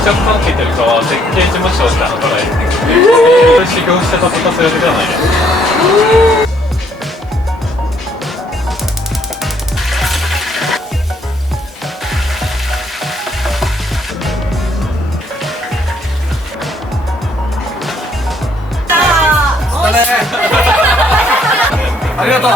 食関係というかは設計事務所で働いてて、修行してたとかそういうわけではないです。ありがとう。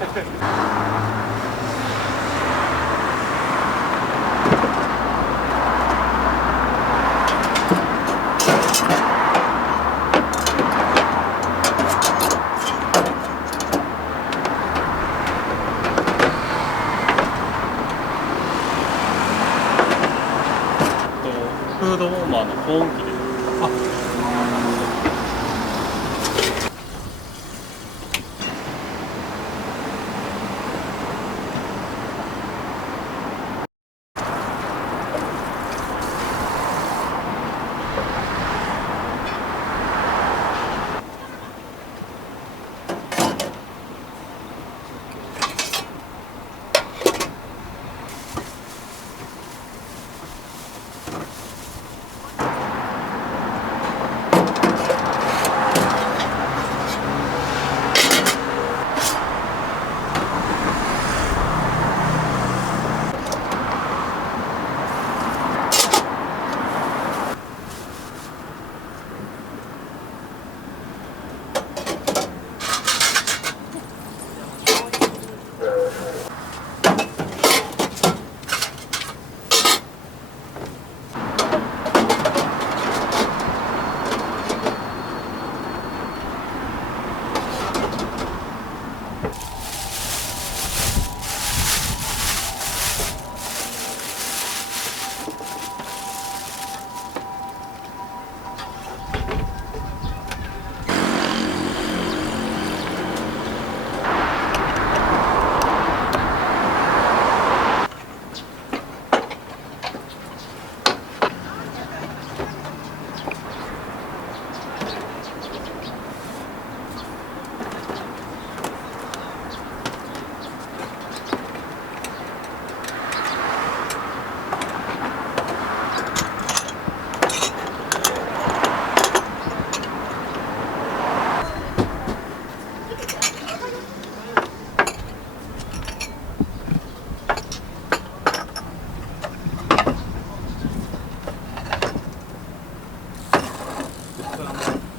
フードウォーマーの保温器です。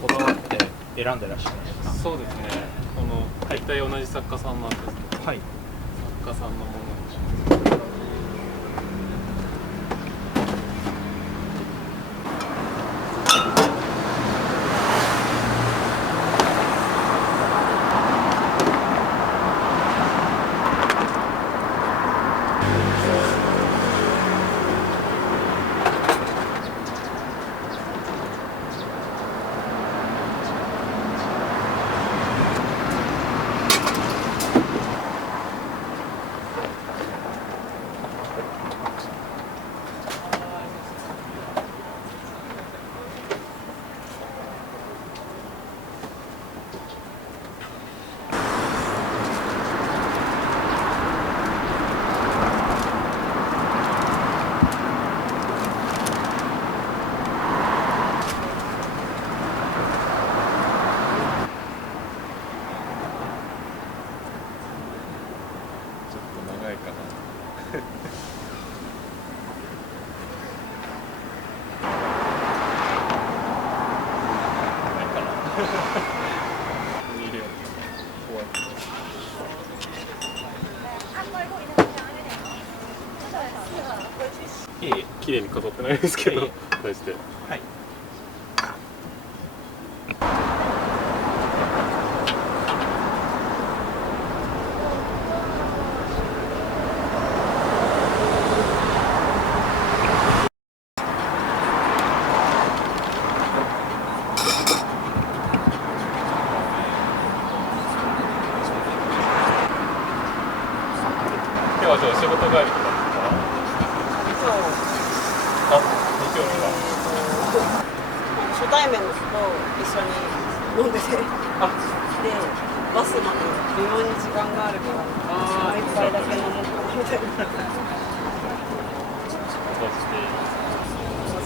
こだわって選んでらっしゃるんですか？そうですね。この大体同じ作家さんなんですけど、はい。作家さんのものに。長いかな。ないかな。見るよ。怖い。いえいえ。綺麗に飾ってないですけど、いえい対して。はい。今日はちょっと仕事帰りとかですか？あ、日曜日は。初対面の人と一緒に飲んでて、でバスまで微妙に時間があるからもう一杯だけ飲もうかなみたいな。そして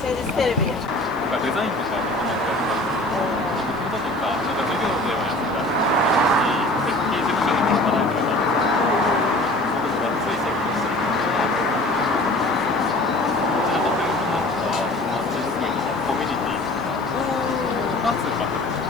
先日テレビでなんかデザインとかの話があったんですけど、とかなんか授業でもやってたし、設計事務所でも働いてるな。僕がつい設計してるので、どちらかというとなんかマッチスクールのコミュニティが強かったです。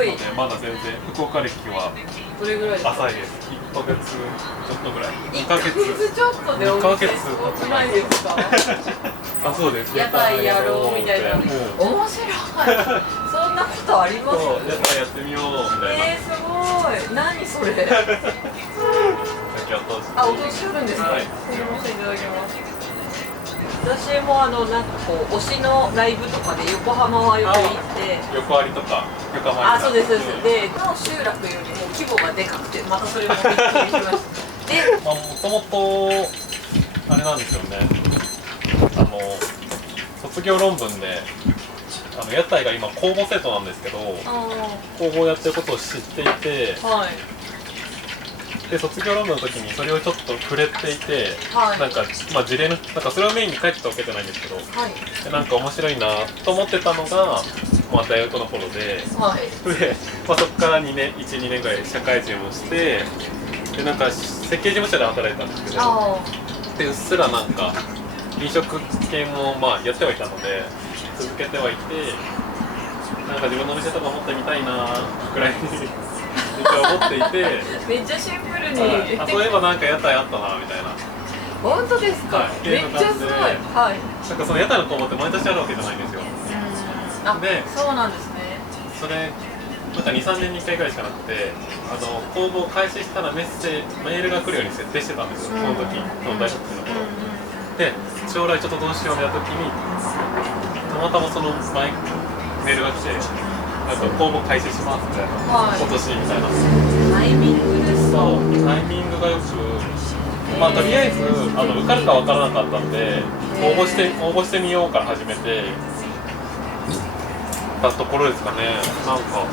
ごい。まだ全然福岡歴はどれぐらいですか？浅いです。1ヶ月ちょっとぐらい。2 1ヶヶ月。月ちょっとでお店すごくないですか？あ、そうです。屋台やろうみたいな。面白い。そんなことあります？そう、屋台やってみようみたいな。すごい。何それ？さっきお通し。あ、お通しあるんですか？はい。すみません、いただきます。私もなんかこう推しのライブとかで横浜はよく行って横ありとか横浜そうですそうです、で他の集落よりも規模がでかくてまたそれもびっくりしましたで、もともとあれなんですよね、卒業論文で屋台が今公募制度なんですけど、公募やってることを知っていて、はい、で卒業論文の時にそれをちょっと触れていて、はい、なんか、まあ、事例のなんかそれをメインに書いてたわけじゃないんですけど、はい、でなんか面白いなと思ってたのが、まあ、大学の頃で、はい、で、まあ、そこから2年12年ぐらい社会人をして、でなんか設計事務所で働いてたんですけど、でうっすらなんか飲食系もまあやってはいたので続けてはいて、なんか自分のお店とか持ってみたいなぐらいにめっちゃ思っていてめっちゃシンプルに、あ、そういえばなんか屋台あったなみたいな。本当ですか？めっちゃすごい。はい。なんかその屋台の公募って毎年あるわけじゃないんですよ。で、そうなんですね。それなんか2、3年に1回ぐらいしかなくて、公募を開始したらメールが来るように設定してたんですよ、その時、その大学生の頃。で、将来ちょっとどうしようみたいな時に、たまたまそのメールが来て、公募開始しますみたいな、今年みたいな。タイミングですか？そう、タイミングがよく、まあとりあえず受かるか分からなかったんで、応募してみようから始めてたところですかね。なんか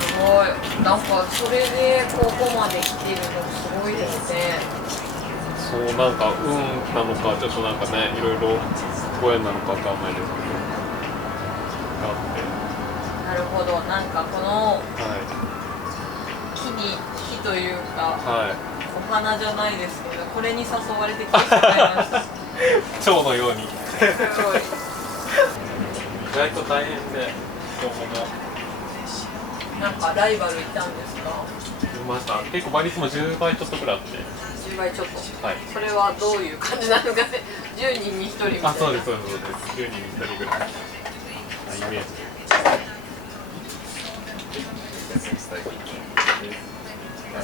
すごい、なんかそれでここまで来てるのすごいですね。そう、なんか運なのかちょっとなんかね、いろいろご縁なのかわかんないですけどがあって。なるほど、なんかこのはい木というか、はい、お花じゃないですけど、これに誘われて来てしまいました。蝶のようにすごい。意外と大変で、今日もなんかライバルいたんですか？いました。結構倍率も10倍ちょっとくらいあって。10倍ちょっと。はい。それはどういう感じなのかね。10人に1人みたいな。あ、そうですそうですそうです。10人に1人ぐらいなイメージで。なん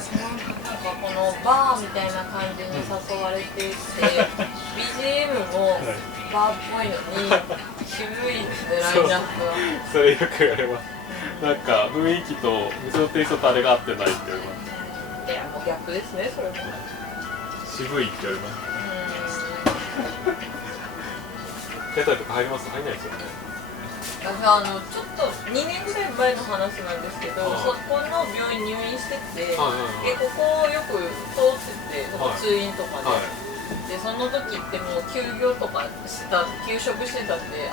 かこのバーみたいな感じに誘われていて、BGM もバーっぽいのに渋いですね、ラインナップは。それよく言われます。なんか雰囲気とうちのテイストとあれが合ってないって言われます。いや、もう逆ですね、それも。渋いって言われます。屋台とか入ります？入んないですよね。私ちょっと2年ぐらい前の話なんですけど、そこの病院入院してて、ここをよく通ってて、通院とかで、でその時ってもう休業とか休職してたんで、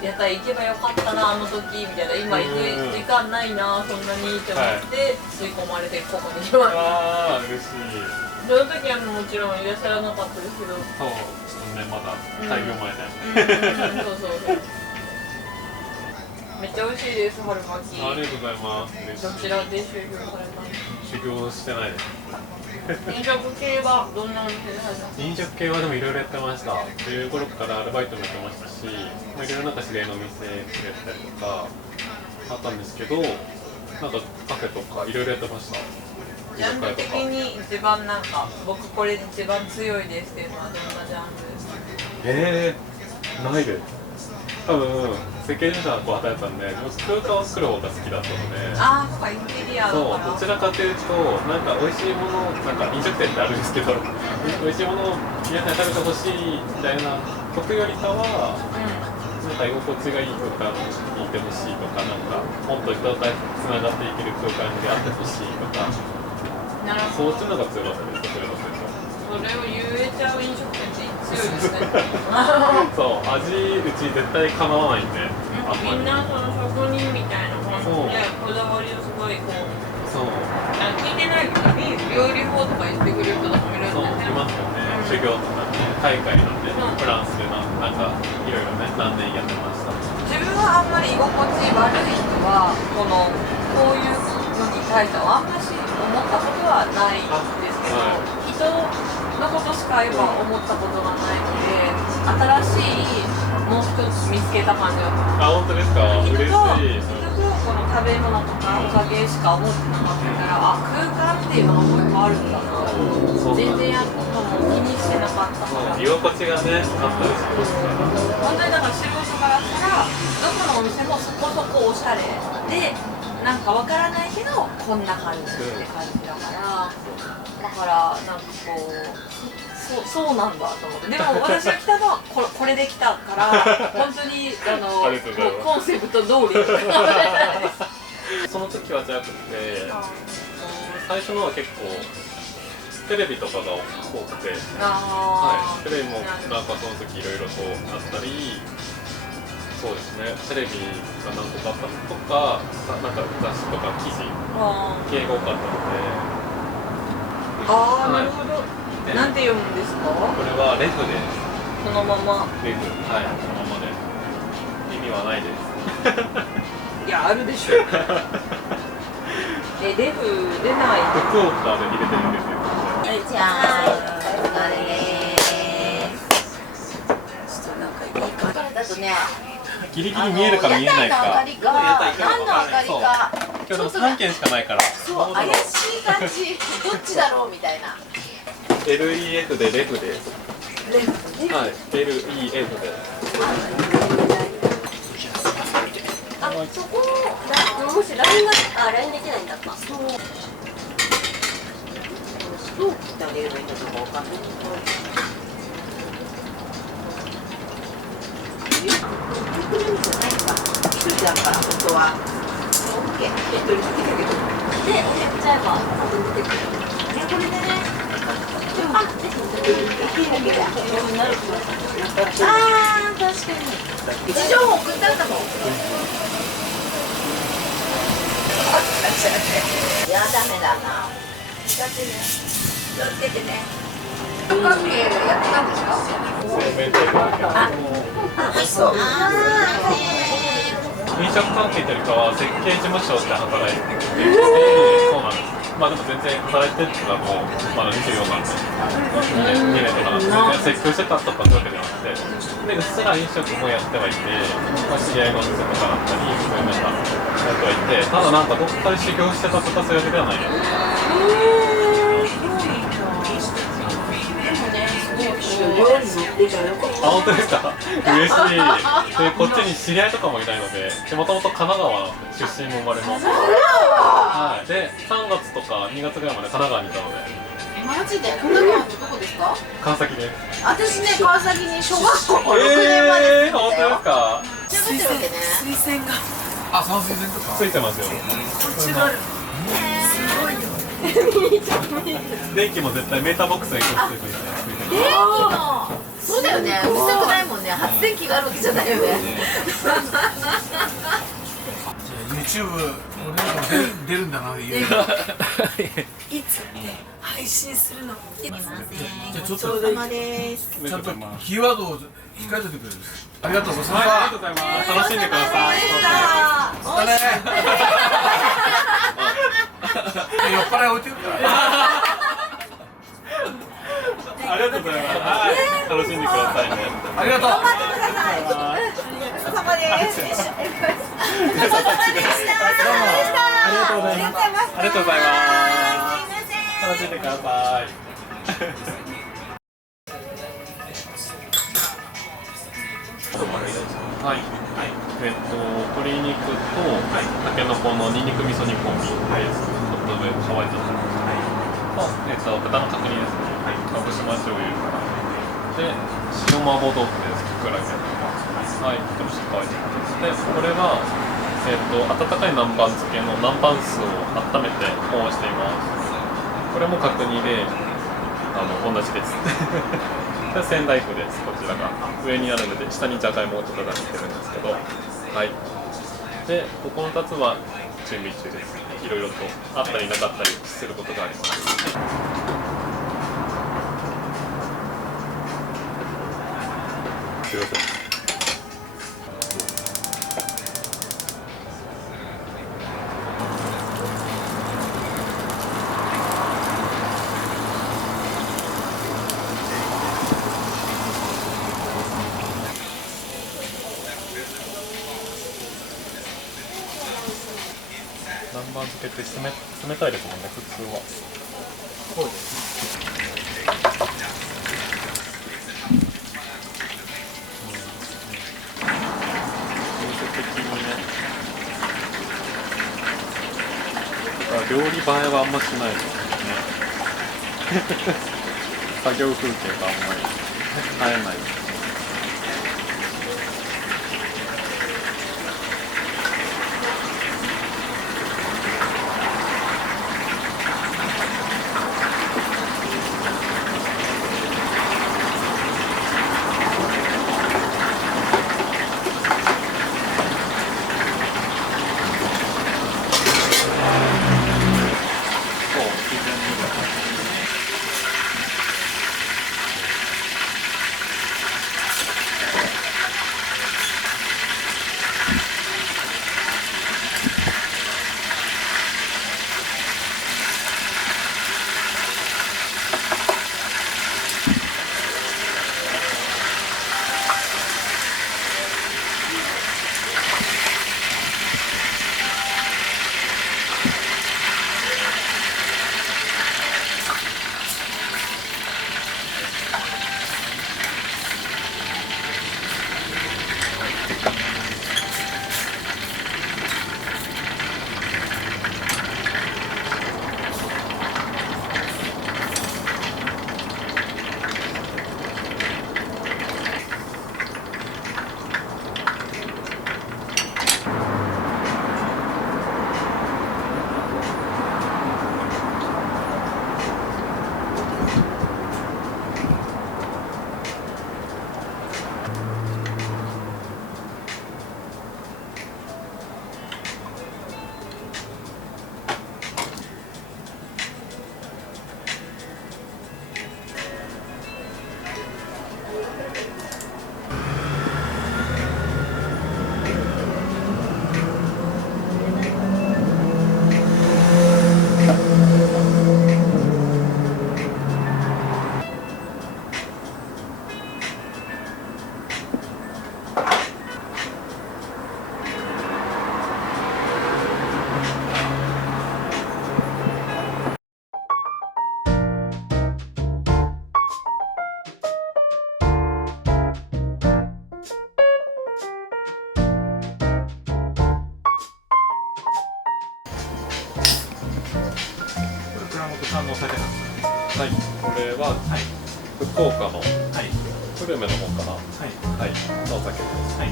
屋台行けばよかったなあの時みたいな、今行く時間ないなそんなにって思って吸い込まれてここにいます。ああ、嬉しい。その時はもちろんいらっしゃらなかったですけど、そう、ね、まだ開業前で。そうそうそう。めっちゃ美味しいです、春巻き。ありがとうございます。どちらで修行されたんですか？修行してないです。飲食系はどんなお店で始め飲食系はでもいろいろやってました。15、6からアルバイトもやってましたし、いろいろなんか指令のお店やったりとかあったんですけど、なんかカフェとかいろいろやってました。ジャンル的に一番なんか僕これ一番強いですっていうのはどんなジャンルですか？ないです。多分設計事務所で働いてたんで、空間を作る方が好きだったので。ああ、そうか、インテリアだから。そう、どちらかというと、なんか美味しいもの、なんか飲食店ってあるんですけど、美味しいものを皆さんに食べてほしいみたいなことよりかは、なんか居心地がいい空間にいてほしいとか、なんかもっと人とつながっていける空間であってほしいとか、なるほど。そういうのが強かったです、どちらかというと。それを言えちゃう飲食店って強いですね。そう、味うち絶対かなわないんで、みんなその職人みたいな感じでこだわりをすごいこう。そう。聞いてないけど、料理法とか言ってくれる人とかもいるんですそう、ね。いますよね。修行とかね、海外なんで、フランスでなんかいろいろね、何年やってました。自分はがあんまり居心地悪い人はこういうのに対してはあんまし思ったことはないんですけど、人のことしか今思ったことがないので、新しいもう一つ見つけた感じが。あ、本当ですか。嬉しい。この食べ物とかお酒しか思ってなかったから、空間っていうのがもう一個あるんだな。全然気にしてなかったから。居心地がね、あったりしますね。本当にだから素人からしたら、どこのお店もそこそこおしゃれで、なんかわからないけどこんな感じって感じだから、だからなんかこうそうなんだと思って。でも私が来たのはこれで来たから、本当にもうコンセプト通り。その時はじゃなくて、最初のは結構テレビとかが多くて、はい、テレビもなんかその時いろいろとあったり、そうですね、テレビが何個かあったのとか、なんか雑誌とか記事系が多かったので。ああ、なるほど。なんて読むんですか？これはレフです。そのまま。レフ、はい、そのままで。意味はないです。いや、あるでしょ。レフ出ない。福岡で入れてるんですよ。はい、じゃあ、お疲れです。ちょっとなんかいい感じだとね。ギリギリ見えるか見えないか。何の明かりか。今日でも3件しかないから。そう、怪しい感じ。どっちだろうみたいな。LEF でレフです。レフね。はい、LEF で。あ、そこもし LINE がLINE できないんだった。そう。どう切ってあげればいいんだとかわかんない。クリームじゃないか。一人だから本当は。オッケー。一人だけだけど。で、おやっちゃえば出てくる。いやこれでね。あ、あー、確かに。位置情報送ってあったもん。いや、ダメだな。気をつけてね。関係やったんですか？そう。飲食関係というかは設計事務所で働いてて、そうなんです。まあでも全然働いてるっていうのはもうまだ24なんで、2年とかなんで、全然設計してたとかそういうわけじゃなくて、でうっすら飲食もやってはいて、まあ、知り合いのお店とかだったり、そういうのがやってはいて、ただなんかどっかで修行してたとかそういうわけではないです。あ、本当ですか。嬉しい。で、こっちに知り合いとかもいないので、もともと神奈川出身も生まれも。はい。で、3月とか2月ぐらいまで神奈川にいたので。マジで？神奈川ってどこですか？川崎です。私ね、川崎に小学校6年まで本当ですか。推薦が。あ、その推薦とかついてますよ。すごいよ。電気も絶対メーターボックスについてるんで。電気も。そうだよね。うるさくないもんね。発電機があるわけじゃないよね。YouTube 俺なんか出るんだな、いつ配信するの？すみません。じゃあちょっとごちそうさまです。ちゃんとキーワードを控えておいてくれる。ありがとうございます。ありがとうございます。楽しんでください。だね。酔っ払い置いてるから。ありがとうございます。はい、楽しんでくださいね。ありがとう。頑張ってください。ごちそうさまです。ごちそうさまでした。ありがとうございます。ありがとうございます。楽しんでください。はい。鶏肉とタケノコのニンニク味噌煮込みです。ちょっと上乾いてたのと、豚の角煮ですね。鹿児島醤油で塩麻婆豆腐です。キクラゲとか。はい。でもしっかり乾いてます。で、これは温かい南蛮漬けの南蛮酢を温めて保温しています。これも角煮で同じです。で仙台粉です。こちらが上にあるので下にじゃがいもをちょっと出してるんですけど、はい。でここの2つは準備中です。いろいろとあったりなかったりすることがあります。すいません。南蛮漬けって冷たいですもんね、普通は。そうです。店的にね、料理映えはあんましないですね。作業風景があんまり映えないです。はい、これは、福岡の久留米の方かな、のお酒です。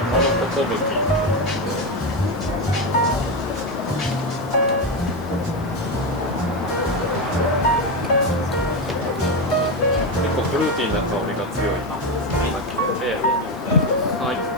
山の寿。結構フルーティーな香りが強いお酒で、はい。